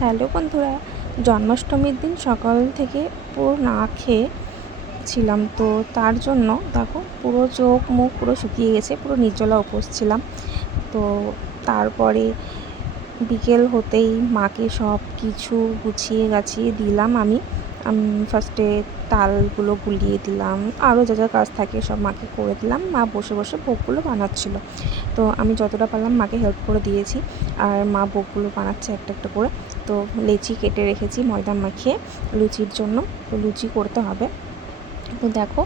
Hello বন্ধুরা, জন্মাষ্টমীর দিন সকাল থেকে পুরো না খেয়ে ছিলাম। তো তার জন্য দেখো পুরো চোখ মুখ পুরো শুকিয়ে গেছে, পুরো নির্জলা উপোস ছিলাম। তো তারপরে বিকেল হতেই মাকে সব কিছু গুছিয়ে গাছিয়ে দিলাম আমি। ফার্স্টে তালগুলো গুলিয়ে দিলাম। আরও যা যা কাজ থাকে সব মাকে করে দিলাম। মা বসে বসে ভোগগুলো বানাচ্ছিল। তো আমি যতটা পারলাম মাকে হেল্প করে দিয়েছি। আর মা ভোগগুলো বানাচ্ছে একটা একটা করে। তো লেচি কেটে রেখেছি ময়দা মাখিয়ে লুচির জন্য। তো লুচি করতে হবে। তো দেখো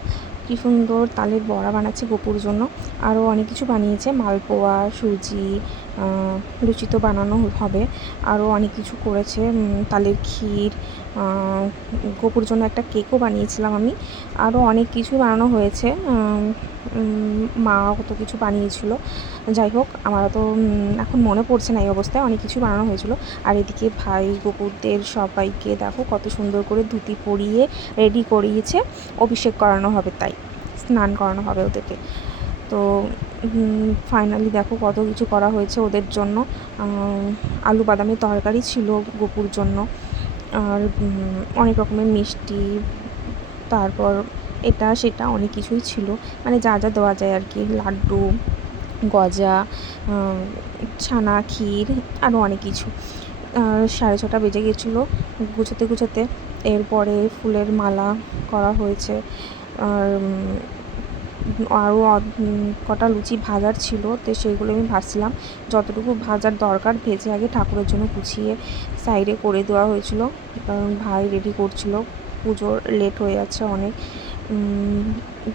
কী সুন্দর তালের বড়া বানাচ্ছে গোপুর জন্য। আরও অনেক কিছু বানিয়েছে। মালপোয়া, সুজি লুচি তো বানানো হবে। আরও অনেক কিছু করেছে। তালের ক্ষীর গোপুর জন্য একটা কেকও বানিয়েছিলাম আমি। আরও অনেক কিছু বানানো হয়েছে। মা কত কিছু বানিয়েছিল। যাই হোক আমার তো এখন মনে পড়ছে না এই অবস্থায়। অনেক কিছু বানানো হয়েছিল। আর এদিকে ভাই, গোপুরদের সবাইকে দেখো কত সুন্দর করে ধুতি পরিয়ে রেডি করিয়েছে। অভিষেক করানো হবে তাই। স্নান করানো হবে ওদেরকে। তো ফাইনালি দেখো কত কিছু করা হয়েছে ওদের জন্য। আলু বাদামের তরকারি ছিল গোপুর জন্য। আর অনেক রকমের মিষ্টি, তারপর এটা সেটা অনেক কিছুই ছিল। মানে যা যা দেওয়া যায় আর কি, লাড্ডু, গজা ছানা, ক্ষীর আরও অনেক কিছু। সাড়ে ছটা বেজে গেছিল গুছোতে গুছোতে। এরপরে ফুলের মালা করা হয়েছে। আর আরও কটা লুচি ভাজার ছিল, তো সেইগুলো আমি ভাজছিলাম। যতটুকু ভাজার দরকার, ভেজে আগে ঠাকুরের জন্য গুছিয়ে সাইডে করে দেওয়া হয়েছিল। কারণ ভাই রেডি করছিল, পুজোর লেট হয়ে যাচ্ছে অনেক।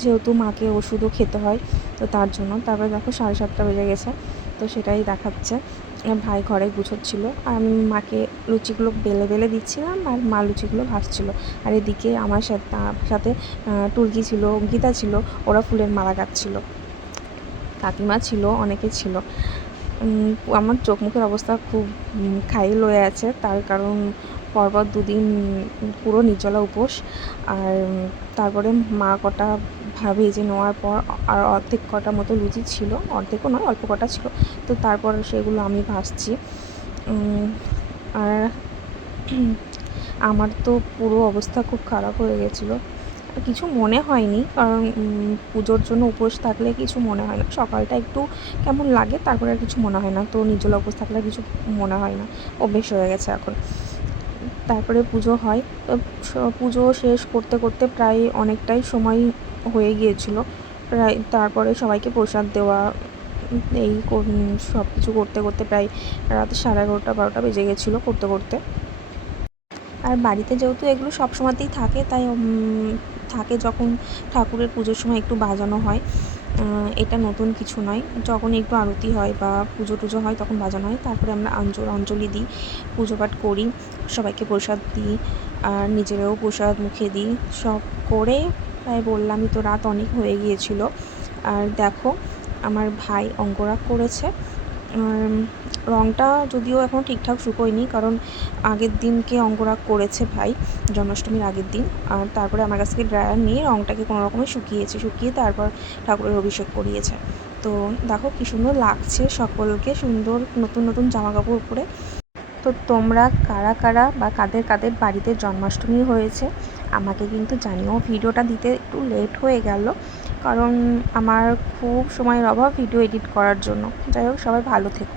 যেহেতু মাকে ওষুধও খেতে হয়, তো তার জন্য। তারপরে দেখো সাড়ে সাতটা বেজে গেছে, তো সেটাই দেখাচ্ছে। ভাই ঘরে গুছোচ্ছিল আর আমি মাকে লুচিগুলো বেলে বেলে দিচ্ছিলাম আর মা লুচিগুলো ভাজছিল। আর এদিকে আমার সাথে সাথে টুলকি ছিল, গীতা ছিল, ওরা ফুলের মালা গাচ্ছিল। কাকিমা ছিল, অনেকে ছিল। আমার চোখ মুখের অবস্থা খুব খাইল হয়ে আছে। তার কারণ পরপর দুদিন পুরো নির্জলা উপোস। আর তারপরে মা কটা ভেজে নেওয়ার পর আর অর্ধেক কটা মতো লুচি ছিল, অর্ধেকও নয়, অল্প কটা ছিল। তো তারপর সেগুলো আমি ভাজছি। আর আমার তো পুরো অবস্থা খুব খারাপ হয়ে গেছিল। কিছু মনে হয়নি, কারণ পুজোর জন্য উপোস থাকলে কিছু মনে হয় না। সকালটা একটু কেমন লাগে, তারপরে আর কিছু মনে হয় না। তো নির্জলা উপোস থাকলে কিছু মনে হয় না। অভ্যেস হয়ে গেছে এখন। তারপরে পুজো হয়। পুজো শেষ করতে করতে প্রায় অনেকটাই সময় হয়ে গিয়েছিল। প্রায় তারপরে সবাইকে প্রসাদ দেওয়া, এই সব কিছু করতে করতে প্রায় রাত সাড়ে এগারোটা, বারোটা বেজে গেছিল করতে করতে। আর বাড়িতে যেহেতু এগুলো সব সময়তেই থাকে, তাই থাকে যখন ঠাকুরের পুজোর সময় একটু বাজানো হয় এটা নতুন কিছু নয়। যখন একটু আরতি হয় বা পুজো টুজো হয় তখন বাজানো হয়। তারপরে আমরা আঞ্জল অঞ্জলি দিই, পুজো পাঠ করি, সবাইকে প্রসাদ দিই, আর নিজেরাও প্রসাদ মুখে দিই, সব করে প্রায় বললামই তো রাত অনেক হয়ে গিয়েছিল। আর দেখো, আমার ভাই অঙ্গরাগ করেছে। রঙটা যদিও এখন ঠিকঠাক শুকোয়নি, কারণ আগের দিনকে অঙ্গরাগ করেছে ভাই, জন্মাষ্টমীর আগের দিন। আর তারপরে আমার কাছ থেকে ড্রায়ার নিয়ে রঙটাকে কোনো রকমে শুকিয়েছে, শুকিয়ে তারপর ঠাকুরের অভিষেক করিয়েছে। তো দেখো কী সুন্দর লাগছে সকলকে, সুন্দর নতুন নতুন জামা কাপড় পরে। তো তোমরা কারা কারা বা কাদের কাদের বাড়িতে জন্মাষ্টমী হয়েছে আমাকে কিন্তু জানিও ভিডিওটা দিতে একটু লেট হয়ে গেল। কারণ আমার খুব সময়ের অভাব ভিডিও এডিট করার জন্য। যাই হোক, সবাই ভালো থেকো।